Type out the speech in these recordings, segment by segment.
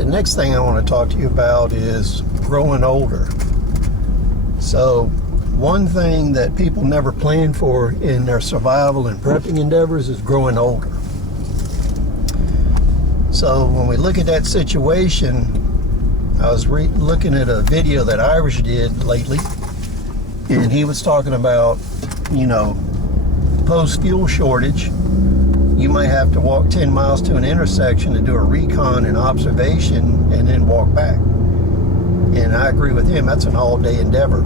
The next thing I want to talk to you about is growing older. So one thing that people never plan for in their survival and prepping endeavors is growing older. So when we look at that situation, I was looking at a video that Irish did lately, and he was talking about, post-fuel shortage, you might have to walk 10 miles to an intersection to do a recon and observation and then walk back. And I agree with him, that's an all-day endeavor.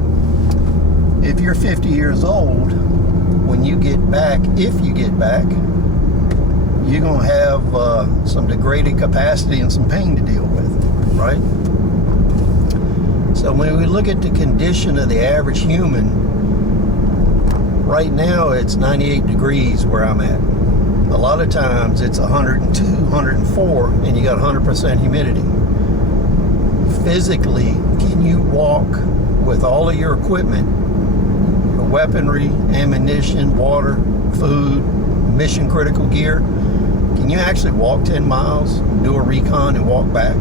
If you're 50 years old, when you get back, if you get back, you're going to have some degraded capacity and some pain to deal with, right? So when we look at the condition of the average human, right now it's 98 degrees where I'm at. A lot of times it's 102, 104, and you got 100% humidity. Physically, can you walk with all of your equipment, your weaponry, ammunition, water, food, mission critical gear? Can you actually walk 10 miles, do a recon, and walk back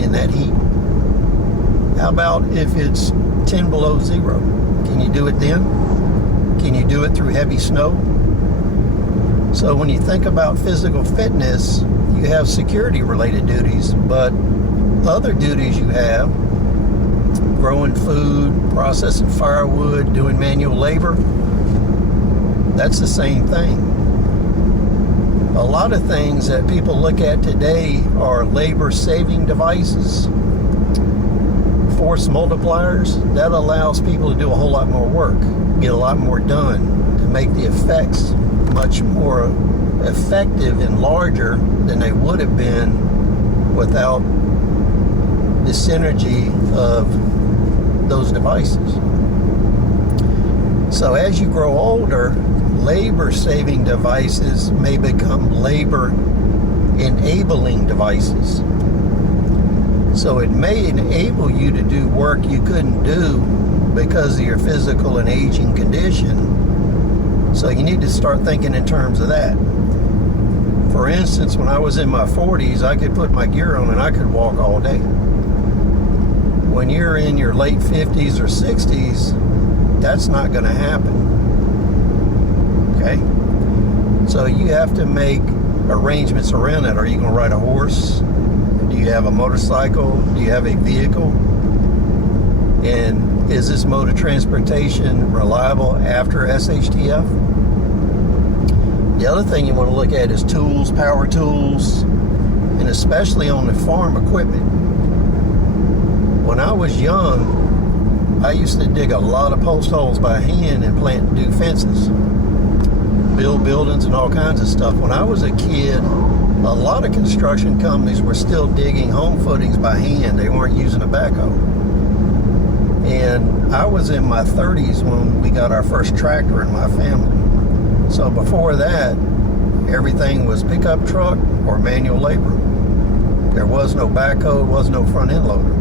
in that heat? How about if it's 10 below zero? Can you do it then? Can you do it through heavy snow? So when you think about physical fitness, you have security related duties, but other duties you have, growing food, processing firewood, doing manual labor, that's the same thing. A lot of things that people look at today are labor saving devices, force multipliers. That allows people to do a whole lot more work, get a lot more done, to make the effects much more effective and larger than they would have been without the synergy of those devices. So as you grow older, labor saving devices may become labor enabling devices. So it may enable you to do work you couldn't do because of your physical and aging condition. So you need to start thinking in terms of that. For instance, when I was in my 40s, I could put my gear on and I could walk all day. When you're in your late 50s or 60s, that's not going to happen. Okay? So you have to make arrangements around that. Are you going to ride a horse? Do you have a motorcycle? Do you have a vehicle? And is this mode of transportation reliable after SHTF? The other thing you want to look at is tools, power tools, and especially on the farm equipment. When I was young, I used to dig a lot of post holes by hand and do fences, build buildings and all kinds of stuff. When I was a kid, a lot of construction companies were still digging home footings by hand. They weren't using a backhoe. And I was in my 30s when we got our first tractor in my family. So before that, everything was pickup truck or manual labor. There was no backhoe, was no front end loader.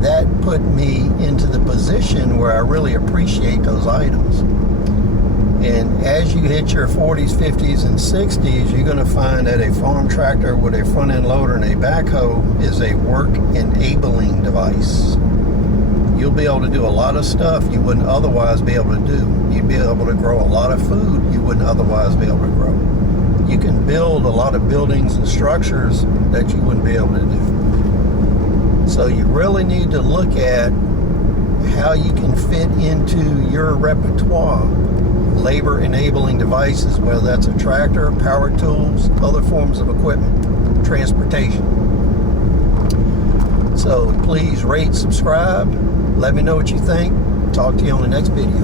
That put me into the position where I really appreciate those items. And as you hit your 40s, 50s, and 60s, you're going to find that a farm tractor with a front end loader and a backhoe is a work enabling device. You'll be able to do a lot of stuff you wouldn't otherwise be able to do. You'd be able to grow a lot of food you wouldn't otherwise be able to grow. You can build a lot of buildings and structures that you wouldn't be able to do. So you really need to look at how you can fit into your repertoire labor enabling devices, whether that's a tractor, power tools, other forms of equipment, transportation. So please rate, subscribe, let me know what you think. Talk to you on the next video.